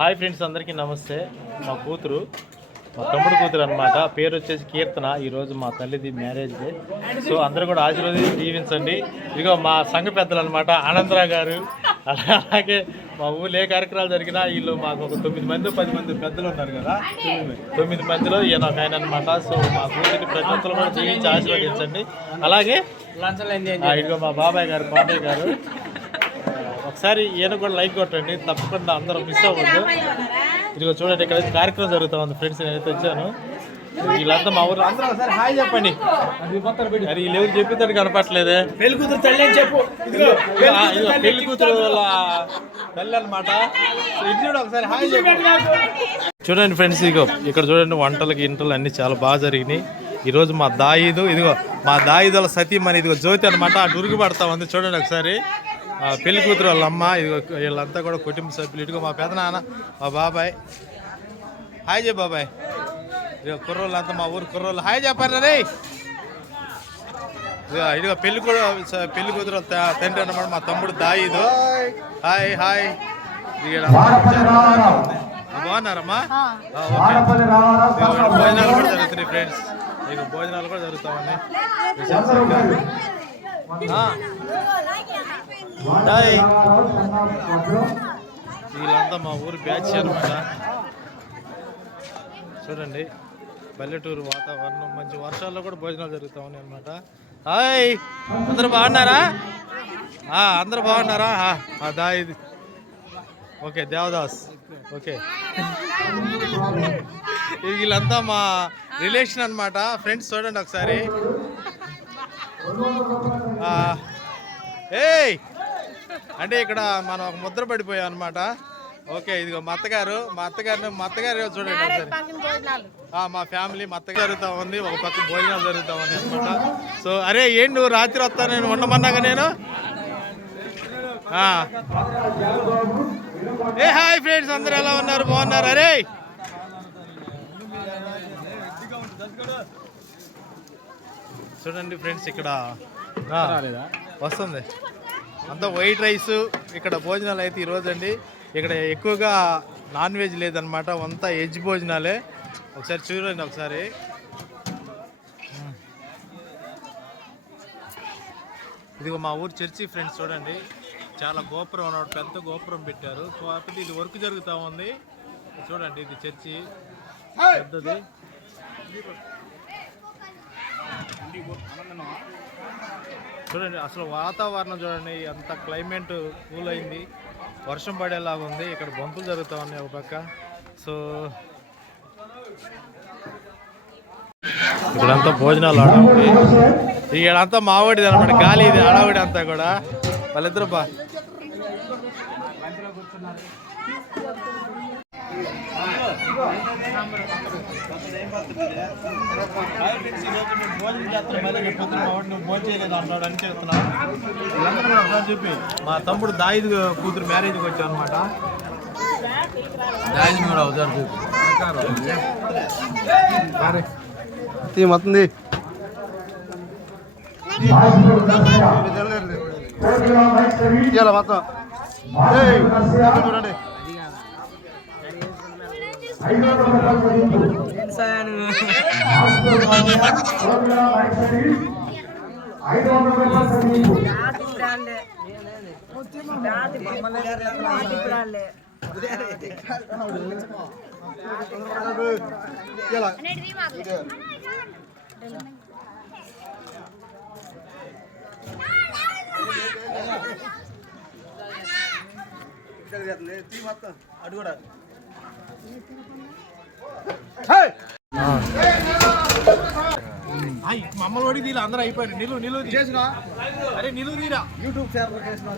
Hi friends, అందరికీ నమస్తే. మా కూతురు, మా తమ్ముడు కూతురు అనమాట. పేరు వచ్చేసి కీర్తన. ఈరోజు మా తల్లిది మ్యారేజ్ డే. సో అందరూ కూడా ఆశీర్వదించి దీవించండి. ఇదిగో మా సంఘ పెద్దలు అనమాట, ఆనందరావు గారు. అలాగే మా ఊళ్ళో ఏ కార్యక్రమాలు జరిగినా వీళ్ళు మాకు ఒక 9 మంది 10 మంది పెద్దలు ఉన్నారు కదా, 9 మందిలో ఈయన ఒక ఆయన అనమాట. సో మా కూతురిని ప్రతి ఒక్కరు కూడా దీవించి ఆశీర్వదించండి. అలాగే ఇదిగో మా బాబాయ్ గారు ఒకసారి ఈయన కూడా లైక్ కొట్టండి, తప్పకుండా అందరూ మిస్ అవ్వద్దు. ఇదిగో చూడండి, ఇక్కడ కార్యక్రమం జరుగుతూ ఉంది ఫ్రెండ్స్. నేనైతే వచ్చాను. వీళ్ళంతా మా ఊర్లో అందరూ ఒకసారి హాయ్ చెప్పండి. అది వీళ్ళు ఎవరు చెప్పేదాన్ని కనపట్లేదే. పెళ్లి కూతురు తల్లి అని చెప్పు. పెళ్లి కూతురు వాళ్ళ తల్లి అనమాట. ఇది కూడా ఒకసారి హాయ్ చెప్పండి. చూడండి ఫ్రెండ్స్, ఇదిగో ఇక్కడ చూడండి, వంటలకి ఇంటలు అన్ని చాలా బాగా జరిగినాయి. ఈరోజు మా దాయిదు, ఇదిగో మా దాయిదుల సతీమణి, ఇదిగో జ్యోతి అనమాట, అటు ఉరుగు పడతా ఉంది. చూడండి ఒకసారి పెళ్లి కూతురు వాళ్ళ అమ్మ, ఇదిగో వీళ్ళంతా కూడా కుటుంబ సభ్యులు. ఇదిగో మా పెదనాన్న, మా బాబాయ్. హాయ్ చెప్పు బాబాయ్. ఇదిగో కుర్రోళ్ళు అంతా, మా ఊరు కుర్రోళ్ళు హాయ్ చెప్పారు రే. ఇదిగో పెళ్లి కూతురు తండ్రి అన్నమాట, మా తమ్ముడు దాయిదు. Hi hi. బాగున్నారమ్మా? భోజనాలు కూడా జరుగుతున్నాయి ఫ్రెండ్స్. ఇక భోజనాలు కూడా జరుగుతా ఉన్నాయి. వీళ్ళంతా మా ఊరు బ్యాచ్ అనమాట. చూడండి, పల్లెటూరు వాతావరణం, మంచి వర్షాల్లో కూడా భోజనాలు జరుగుతూ ఉన్నాయి అనమాట. హాయ్, అందరూ బాగున్నారా? అందరూ బాగున్నారా? ఇది ఓకే, దేవదాస్. ఓకే, వీళ్ళంతా మా రిలేషన్ అనమాట, ఫ్రెండ్స్. చూడండి ఒకసారి. ఏయ్ అంటే ఇక్కడ మనం ఒక ముద్ర పడిపోయాం అనమాట. ఓకే, ఇదిగో మా అత్తగారు చూడండి ఒకసారి. మా ఫ్యామిలీ మా అత్తగారు జరుగుతూ ఉంది, ఒక పక్క భోజనాలు జరుగుతూ ఉంది అనమాట. సో అరే ఏంటి నువ్వు రాత్రి వస్తా నేను ఉండమన్నాగా నేను. ఏ హాయ్ ఫ్రెండ్స్, అందరు ఎలా ఉన్నారు? బాగున్నారు? అరే చూడండి ఫ్రెండ్స్, ఇక్కడ వస్తుంది అంతా వైట్ రైస్. ఇక్కడ భోజనాలు అయితే ఈరోజు అండి, ఇక్కడ ఎక్కువగా నాన్ వెజ్ లేదనమాట, అంతా వెజ్ భోజనాలే. ఒకసారి చూడండి ఒకసారి. ఇదిగో మా ఊరు చర్చి ఫ్రెండ్స్. చూడండి, చాలా గోపురం అన్నమాట, పెద్ద గోపురం పెట్టారు. కాకపోతే ఇది వర్క్ జరుగుతూ ఉంది. చూడండి, ఇది చర్చి పెద్దది. చూడండి అసలు వాతావరణం చూడండి, అంత క్లైమేట్ కూల్ అయింది, వర్షం పడేలాగా ఉంది. ఇక్కడ బంతులు జరుగుతూ ఉన్నాయి ఒక పక్క. సో ఇక్కడంతా భోజనాలు ఆడవాడి, ఇక్కడంతా మావాడిది అనమాట, గాలి ఇది ఆడవాడి అంతా కూడా. వాళ్ళిద్దరు భోజనం చేయలేదు అన్నాడు అని చెప్తున్నాను. చెప్పి మా తమ్ముడు దాయిదు కూతురు మ్యారేజ్కి వచ్చాం అనమాట. మొత్తం చూడండి. అటు కూడా మమ్మల్ని వాడికి తీరా అందరూ అయిపోయారు. నిలువు చేసిన, అరే నిలువు తీరా. యూట్యూబ్ ఛానల్ చేసిన.